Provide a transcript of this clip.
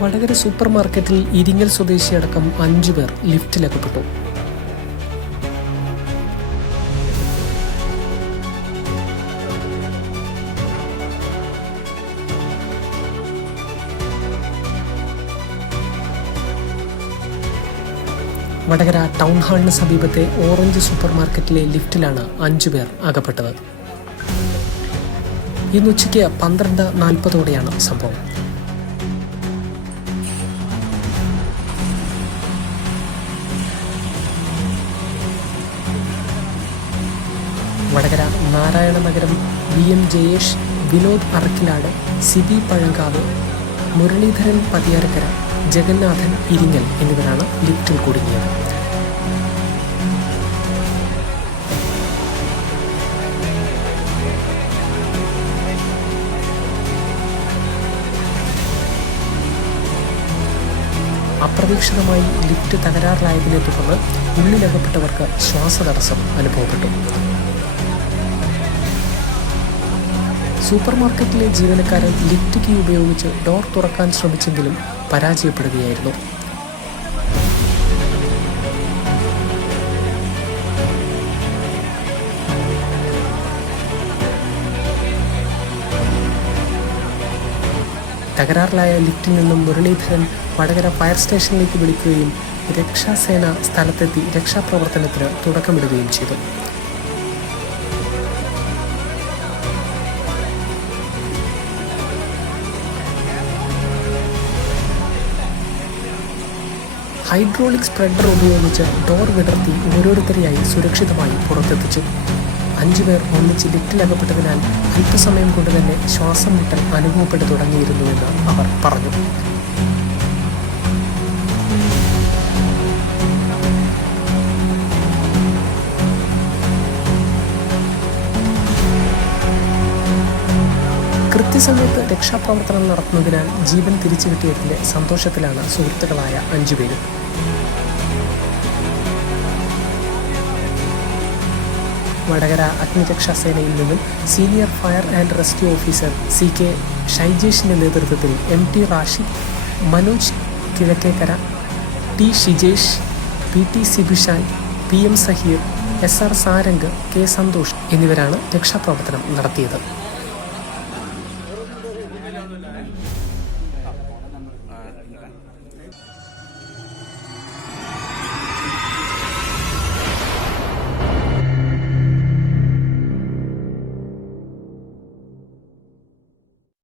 Vadakara super മാർക്കറ്റിൽ ഇരിങ്ങൽ സ്വദേശി അടക്കം അഞ്ചു പേർ ലിഫ്റ്റിലകപ്പെട്ടു വടകര ടൗൺ ഹാളിന് സമീപത്തെ ഓറഞ്ച് സൂപ്പർ മാർക്കറ്റിലെ ലിഫ്റ്റിലാണ് അഞ്ചു പേർ അകപ്പെട്ടത്. ഇന്ന് ഉച്ചയ്ക്ക് പന്ത്രണ്ട് നാൽപ്പതോടെയാണ് സംഭവം. വടകര നാരായണ നഗരം വി എം ജയേഷ് വിനോദ് അറക്കിലാട് സിബി പഴങ്കാവ് മുരളീധരൻ പതിയാരക്കര ജഗന്നാഥൻ ഇരിങ്ങൽ എന്നിവരാണ് ലിഫ്റ്റിൽ കുടുങ്ങിയത്. അപ്രതീക്ഷിതമായി ലിഫ്റ്റ് തകരാറിലായതിനെ തുടർന്ന് ഉള്ളിലകപ്പെട്ടവർക്ക് ശ്വാസതടസ്സം അനുഭവപ്പെട്ടു. സൂപ്പർ മാർക്കറ്റിലെ ജീവനക്കാരൻ ലിഫ്റ്റ് കീ ഉപയോഗിച്ച് ഡോർ തുറക്കാൻ ശ്രമിച്ചെങ്കിലും പരാജയപ്പെടുകയായിരുന്നു. തകരാറിലായ ലിഫ്റ്റിൽ നിന്നും മുരളീധരൻ വടകര ഫയർ സ്റ്റേഷനിലേക്ക് വിളിക്കുകയും രക്ഷാസേന സ്ഥലത്തെത്തി രക്ഷാപ്രവർത്തനത്തിന് തുടക്കമിടുകയും ചെയ്തു. ഹൈഡ്രോളിക് സ്പ്രെഡർ ഉപയോഗിച്ച് ഡോർ വിടർത്തി ഓരോരുത്തരെയായി സുരക്ഷിതമായി പുറത്തെത്തിച്ചു. അഞ്ചു പേർ ഒന്നിച്ച് ലിഫ്റ്റിലകപ്പെട്ടതിനാൽ അല്പസമയം കൊണ്ട് തന്നെ ശ്വാസം മുട്ടൽ അനുഭവപ്പെട്ടു തുടങ്ങിയിരുന്നുവെന്ന് അവർ പറഞ്ഞു. കൃത്യസമയത്ത് രക്ഷാപ്രവർത്തനം നടത്തുന്നതിനാൽ ജീവൻ തിരിച്ചു കിട്ടിയതിന്റെ സന്തോഷത്തിലാണ് സുഹൃത്തുക്കളായ അഞ്ചുപേരും വടകര അഗ്നിരക്ഷാ സേനയിൽ നിന്നും senior fire and rescue officer C K ഷൈജേഷിന്റെ നേതൃത്വത്തിൽ M T Rashid Manoj Kizhakkekkara T Shijesh P T Sibishan P M Saheer S R Sarang K Santhosh എന്നിവരാണ് രക്ഷാപ്രവർത്തനം നടത്തിയത്. Bye.